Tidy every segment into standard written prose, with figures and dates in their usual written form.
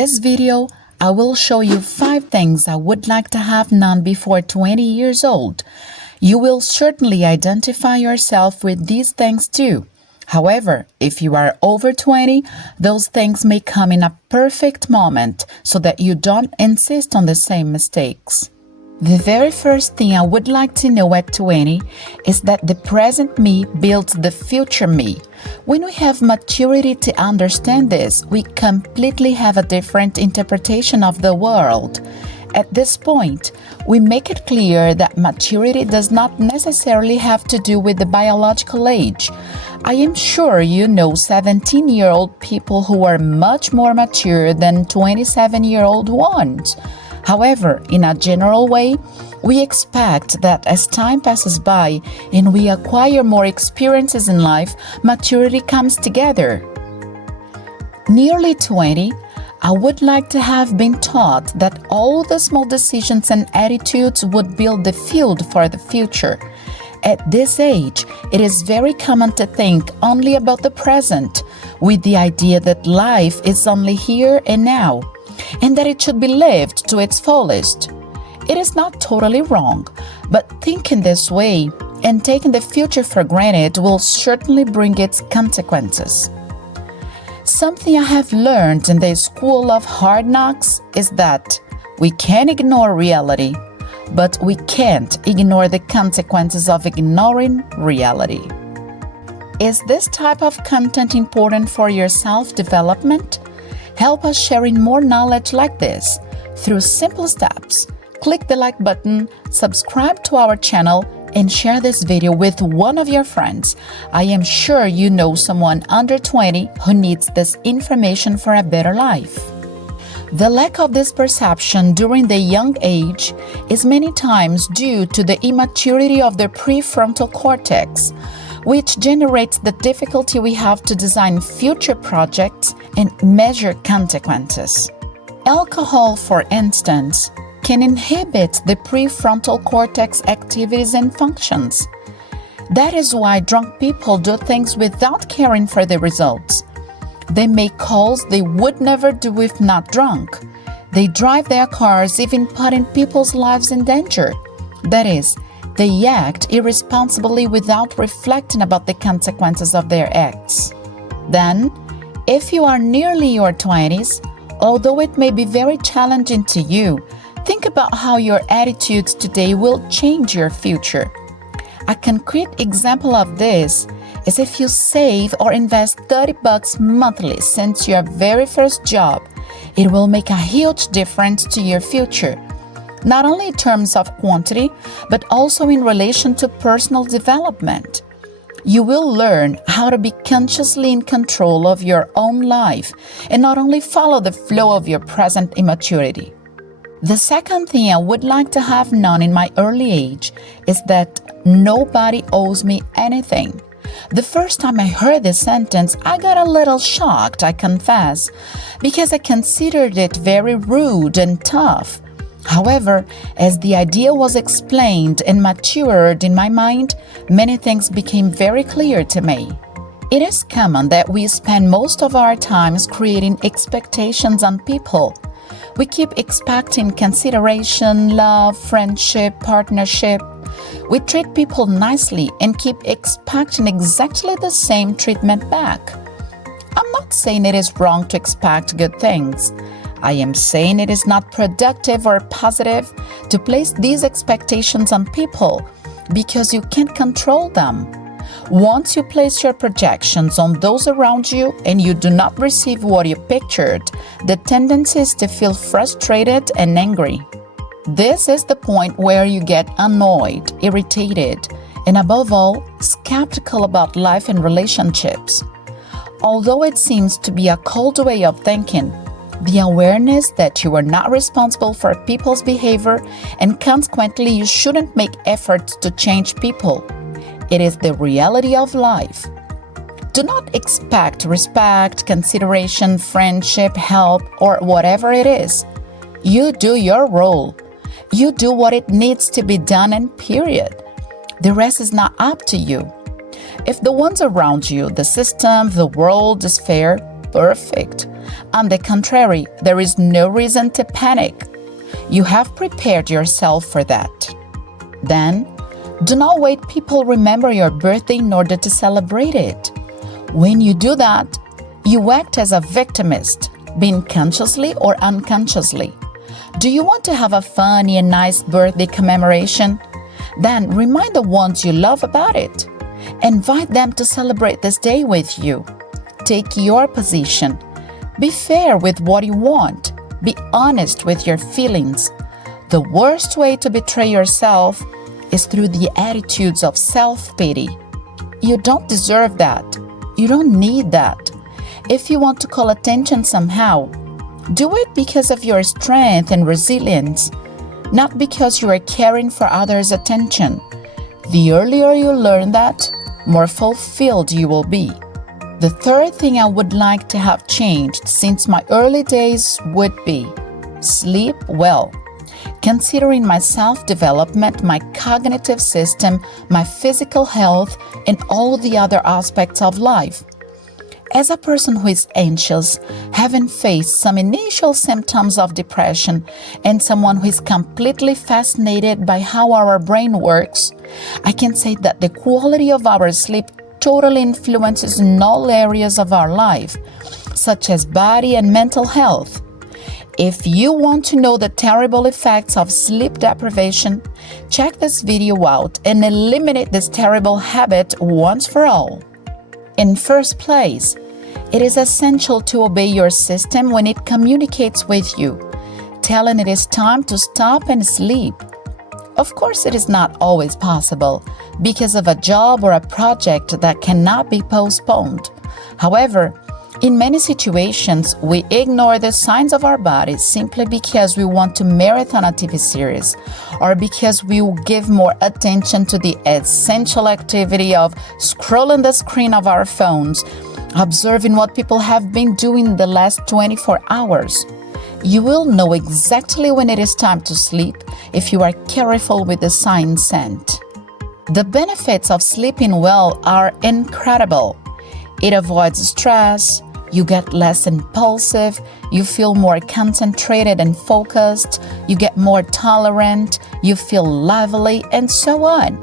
this video, I will show you 5 things I would like to have known before 20 years old. You will certainly identify yourself with these things too. However, if you are over 20, those things may come in a perfect moment so that you don't insist on the same mistakes. The very first thing I would like to know at 20 is that the present me builds the future me. When we have maturity to understand this, we completely have a different interpretation of the world. At this point, we make it clear that maturity does not necessarily have to do with the biological age. I am sure you know 17-year-old people who are much more mature than 27-year-old ones. However, in a general way, we expect that as time passes by and we acquire more experiences in life, maturity comes together. Nearly 20, I would like to have been taught that all the small decisions and attitudes would build the field for the future. At this age, it is very common to think only about the present, with the idea that life is only here and now, and that it should be lived to its fullest. It is not totally wrong, but thinking this way and taking the future for granted will certainly bring its consequences. Something I have learned in the school of hard knocks is that we can ignore reality, but we can't ignore the consequences of ignoring reality. Is this type of content important for your self-development? Help us sharing more knowledge like this through simple steps. Click the like button, subscribe to our channel, and share this video with one of your friends. I am sure you know someone under 20 who needs this information for a better life. The lack of this perception during the young age is many times due to the immaturity of the prefrontal cortex, which generates the difficulty we have to design future projects and measure consequences. Alcohol, for instance, can inhibit the prefrontal cortex activities and functions. That is why drunk people do things without caring for the results. They make calls they would never do if not drunk. They drive their cars, even putting people's lives in danger. That is, they act irresponsibly without reflecting about the consequences of their acts. Then, if you are nearly your 20s, although it may be very challenging to you, think about how your attitudes today will change your future. A concrete example of this is if you save or invest $30 monthly since your very first job, it will make a huge difference to your future. Not only in terms of quantity, but also in relation to personal development. You will learn how to be consciously in control of your own life and not only follow the flow of your present immaturity. The second thing I would like to have known in my early age is that nobody owes me anything. The first time I heard this sentence, I got a little shocked, I confess, because I considered it very rude and tough. However, as the idea was explained and matured in my mind, many things became very clear to me. It is common that we spend most of our times creating expectations on people. We keep expecting consideration, love, friendship, partnership. We treat people nicely and keep expecting exactly the same treatment back. I'm not saying it is wrong to expect good things. I am saying it is not productive or positive to place these expectations on people because you can't control them. Once you place your projections on those around you and you do not receive what you pictured, the tendency is to feel frustrated and angry. This is the point where you get annoyed, irritated, and above all, skeptical about life and relationships. Although it seems to be a cold way of thinking, the awareness that you are not responsible for people's behavior and consequently you shouldn't make efforts to change people. It is the reality of life. Do not expect respect, consideration, friendship, help, or whatever it is. You do your role. You do what it needs to be done and period. The rest is not up to you. If the ones around you, the system, the world is fair, perfect. On the contrary, there is no reason to panic. You have prepared yourself for that. Then, do not wait people remember your birthday in order to celebrate it. When you do that, you act as a victimist, being consciously or unconsciously. Do you want to have a funny and nice birthday commemoration? Then remind the ones you love about it. Invite them to celebrate this day with you. Take your position. Be fair with what you want. Be honest with your feelings. The worst way to betray yourself is through the attitudes of self-pity. You don't deserve that. You don't need that. If you want to call attention somehow, do it because of your strength and resilience, not because you are caring for others' attention. The earlier you learn that, more fulfilled you will be. The third thing I would like to have changed since my early days would be sleep well. Considering my self-development, my cognitive system, my physical health, and all the other aspects of life. As a person who is anxious, having faced some initial symptoms of depression, and someone who is completely fascinated by how our brain works, I can say that the quality of our sleep totally influences in all areas of our life, such as body and mental health. If you want to know the terrible effects of sleep deprivation, check this video out and eliminate this terrible habit once for all. In first place, it is essential to obey your system when it communicates with you, telling it is time to stop and sleep. Of course, it is not always possible because of a job or a project that cannot be postponed. However, in many situations, we ignore the signs of our bodies simply because we want to marathon a TV series or because we will give more attention to the essential activity of scrolling the screen of our phones, observing what people have been doing in the last 24 hours. You will know exactly when it is time to sleep if you are careful with the signs sent. The benefits of sleeping well are incredible. It avoids stress, you get less impulsive, you feel more concentrated and focused, you get more tolerant, you feel lively, and so on.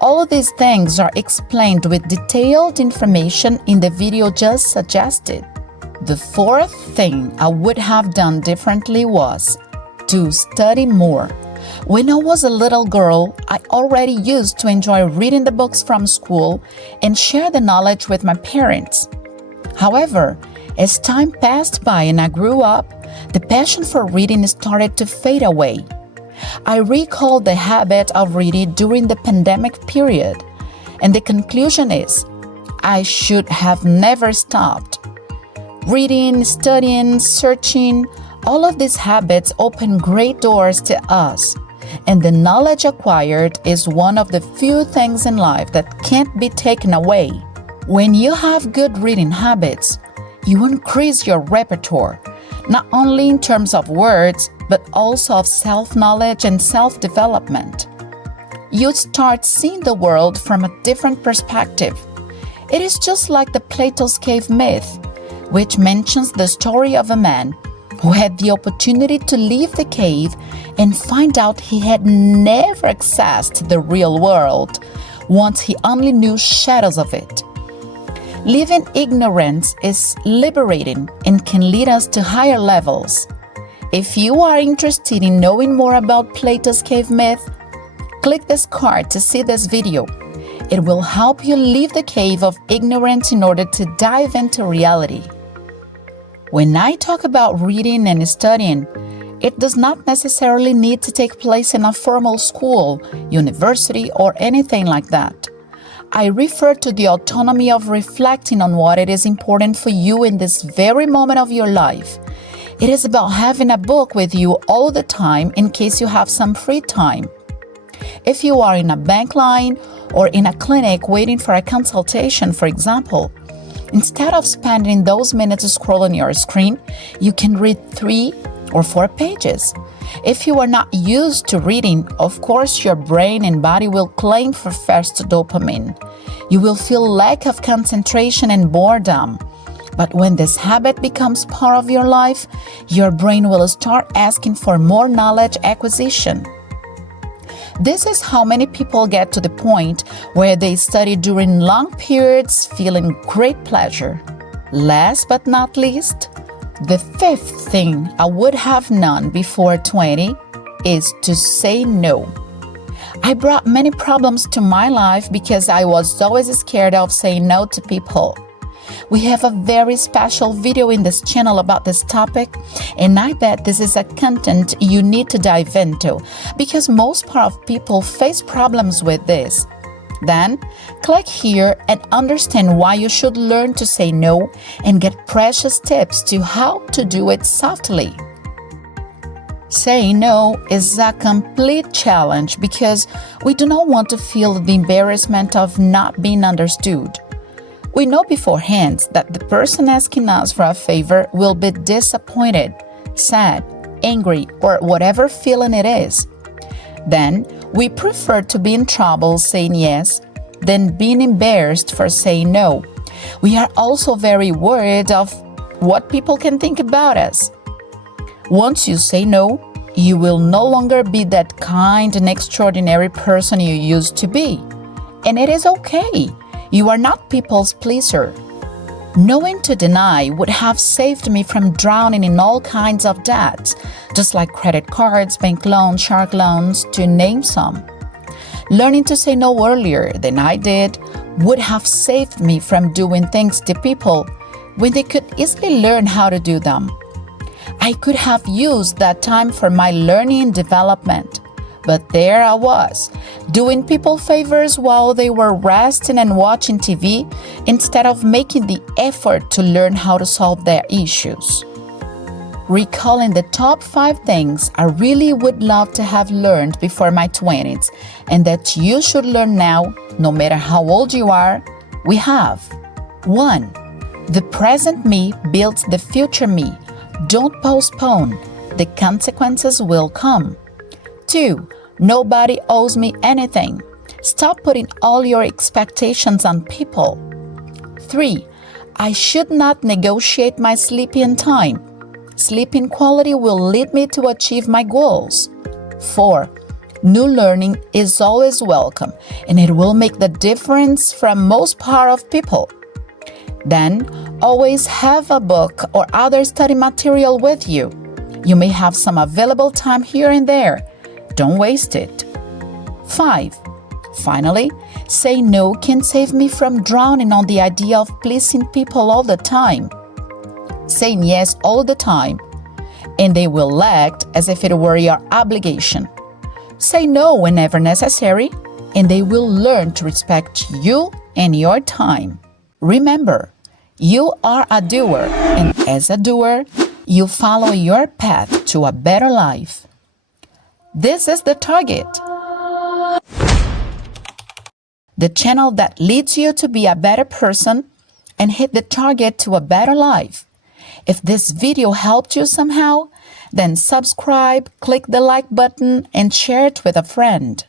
All of these things are explained with detailed information in the video just suggested. The fourth thing I would have done differently was to study more. When I was a little girl, I already used to enjoy reading the books from school and share the knowledge with my parents. However, as time passed by and I grew up, the passion for reading started to fade away. I recall the habit of reading during the pandemic period, and the conclusion is, I should have never stopped. Reading, studying, searching, all of these habits open great doors to us, and the knowledge acquired is one of the few things in life that can't be taken away. When you have good reading habits, you increase your repertoire, not only in terms of words, but also of self-knowledge and self-development. You start seeing the world from a different perspective. It is just like the Plato's cave myth, which mentions the story of a man who had the opportunity to leave the cave and find out he had never accessed the real world, once he only knew shadows of it. Living ignorance is liberating and can lead us to higher levels. If you are interested in knowing more about Plato's cave myth, click this card to see this video. It will help you leave the cave of ignorance in order to dive into reality. When I talk about reading and studying, it does not necessarily need to take place in a formal school, university, or anything like that. I refer to the autonomy of reflecting on what it is important for you in this very moment of your life. It is about having a book with you all the time in case you have some free time. If you are in a bank line or in a clinic waiting for a consultation, for example, instead of spending those minutes scrolling your screen, you can read 3 or 4 pages. If you are not used to reading, of course your brain and body will claim for fast dopamine. You will feel lack of concentration and boredom. But when this habit becomes part of your life, your brain will start asking for more knowledge acquisition. This is how many people get to the point where they study during long periods, feeling great pleasure. Last but not least, the fifth thing I would have known before 20 is to say no. I brought many problems to my life because I was always scared of saying no to people. We have a very special video in this channel about this topic, and I bet this is a content you need to dive into because most part of people face problems with this. Then, click here and understand why you should learn to say no and get precious tips to how to do it softly. Saying no is a complete challenge because we do not want to feel the embarrassment of not being understood. We know beforehand that the person asking us for a favor will be disappointed, sad, angry, or whatever feeling it is. Then, we prefer to be in trouble saying yes than being embarrassed for saying no. We are also very worried of what people can think about us. Once you say no, you will no longer be that kind and extraordinary person you used to be. And it is okay. You are not people's pleaser. Knowing to deny would have saved me from drowning in all kinds of debts, just like credit cards, bank loans, shark loans, to name some. Learning to say no earlier than I did would have saved me from doing things to people when they could easily learn how to do them. I could have used that time for my learning and development. But there I was, doing people favors while they were resting and watching TV instead of making the effort to learn how to solve their issues. Recalling the top 5 things I really would love to have learned before my 20s and that you should learn now, no matter how old you are, we have. 1. The present me builds the future me. Don't postpone. The consequences will come. 2. Nobody owes me anything. Stop putting all your expectations on people. 3. I should not negotiate my sleeping time. Sleeping quality will lead me to achieve my goals. 4. New learning is always welcome, and it will make the difference from most part of people. Then, always have a book or other study material with you. You may have some available time here and there. Don't waste it. 5. Finally, say no can save me from drowning on the idea of pleasing people all the time. Saying yes all the time, and they will act as if it were your obligation. Say no whenever necessary, and they will learn to respect you and your time. Remember, you are a doer, and as a doer, you follow your path to a better life. This is the target. The channel that leads you to be a better person and hit the target to a better life. If this video helped you somehow, then subscribe, click the like button, and share it with a friend.